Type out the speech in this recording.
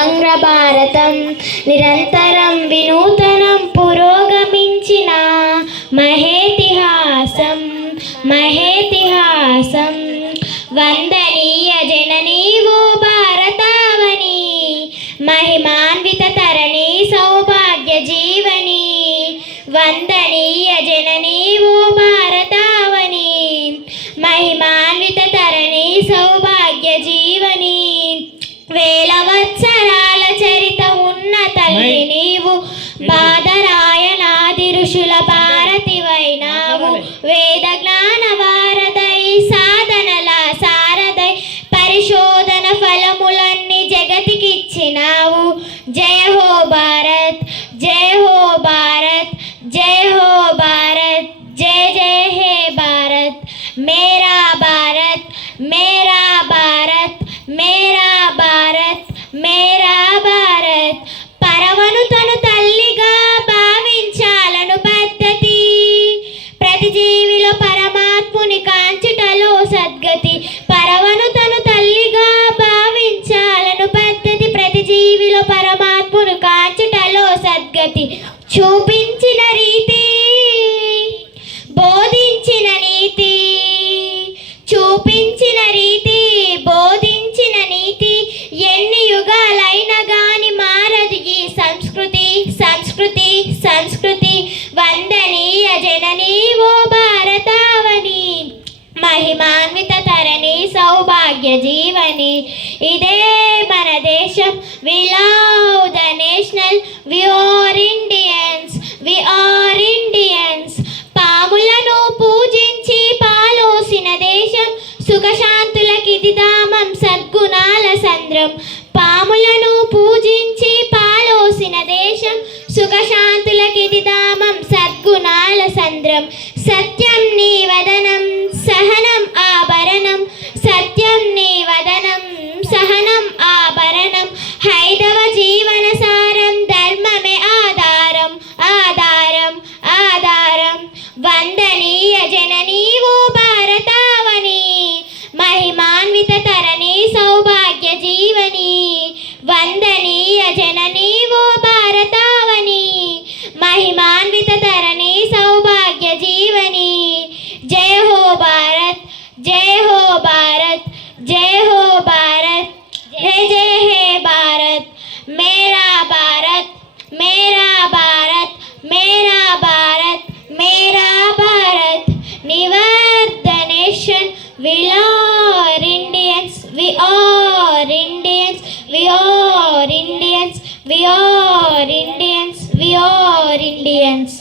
సమగ్ర భారతం నిరంతరం వినూతనం పురోగమించిన మహేతిహాసం మహేతిహాసం వందనీయ జననీ ఓ భారతావని మహిమాన్విత తరణి సౌభాగ్య జీవని వందనీయ జననీ ఓ భారతావని మహిమాన్విత తరణి సౌభాగ్య జీవని వేల వత్సరాల చరిత ఉన్న తల్లి నీవు బాదరాయణాది ఋషుల భారతివైనావు వేద జ్ఞాన వారదై సాధనల సారదై పరిశోధన ఫలములన్నీ జగతికిచ్చినావు జయ హో భారత్ జయ హో భారత్ జయ హో భారత్ జయ జయ హే భారత్ మేరా భారత్ మేరా భారత్ మేరా భారత్ మేరా భారత్ పరమను తను తల్లిగా భావించాలను పద్ధతి ప్రతి జీవిలో పరమాత్ముని కాంచుటలో సద్గతి పరమను తను తల్లిగా భావించాలను పద్ధతి ప్రతి జీవిలో పరమాత్ముని కాంచుటలో సద్గతి చూపించిన రీతి బోధించిన నీతి చూపించిన రీతి బోధించిన నీతి ఎన్ని యుగాలైనా గాని మారదు ఈ సంస్కృతి సంస్కృతి సంస్కృతి వందనీయ జననీ ఓ భారతావని మహిమాన్విత తరణి సౌభాగ్య జీవని ఇదే మన దేశం we love the national we are Indians we are Indians పాములను పూజించి పాలోసిన దేశం సుఖశాంతులకిది ధామం సద్గుణాల సంద్రం పాములను పూజించి పాలోసిన దేశం సుఖశాంతులకిది ధామం సద్గుణాల సంద్రం సత్యం నీ వదనం సహనం ఆభరణం సత్యం నీ వదనం సహనం ఆభరణం హైదవ జీవన సారం ధర్మమే ఆధారం ఆధారం ఆధారం వందనీయ జననీ ఓ భారతావని మహిమాన్విత తరణి సౌభాగ్య జీవని వందనీయ జననీ ఓ భారతావని మహిమాన్విత తరణి సౌభాగ్య జీవని జయ హో భారత్ జయ హో భారత్ జయ హో భారత్ జయ జయ హే భారత్ మేరా భారత్ మేరా భారత్ మేరా భారత్ మేరా భారత్ నివర్ the nation we are Indians we are Indians we are Indians we are Indians we are Indians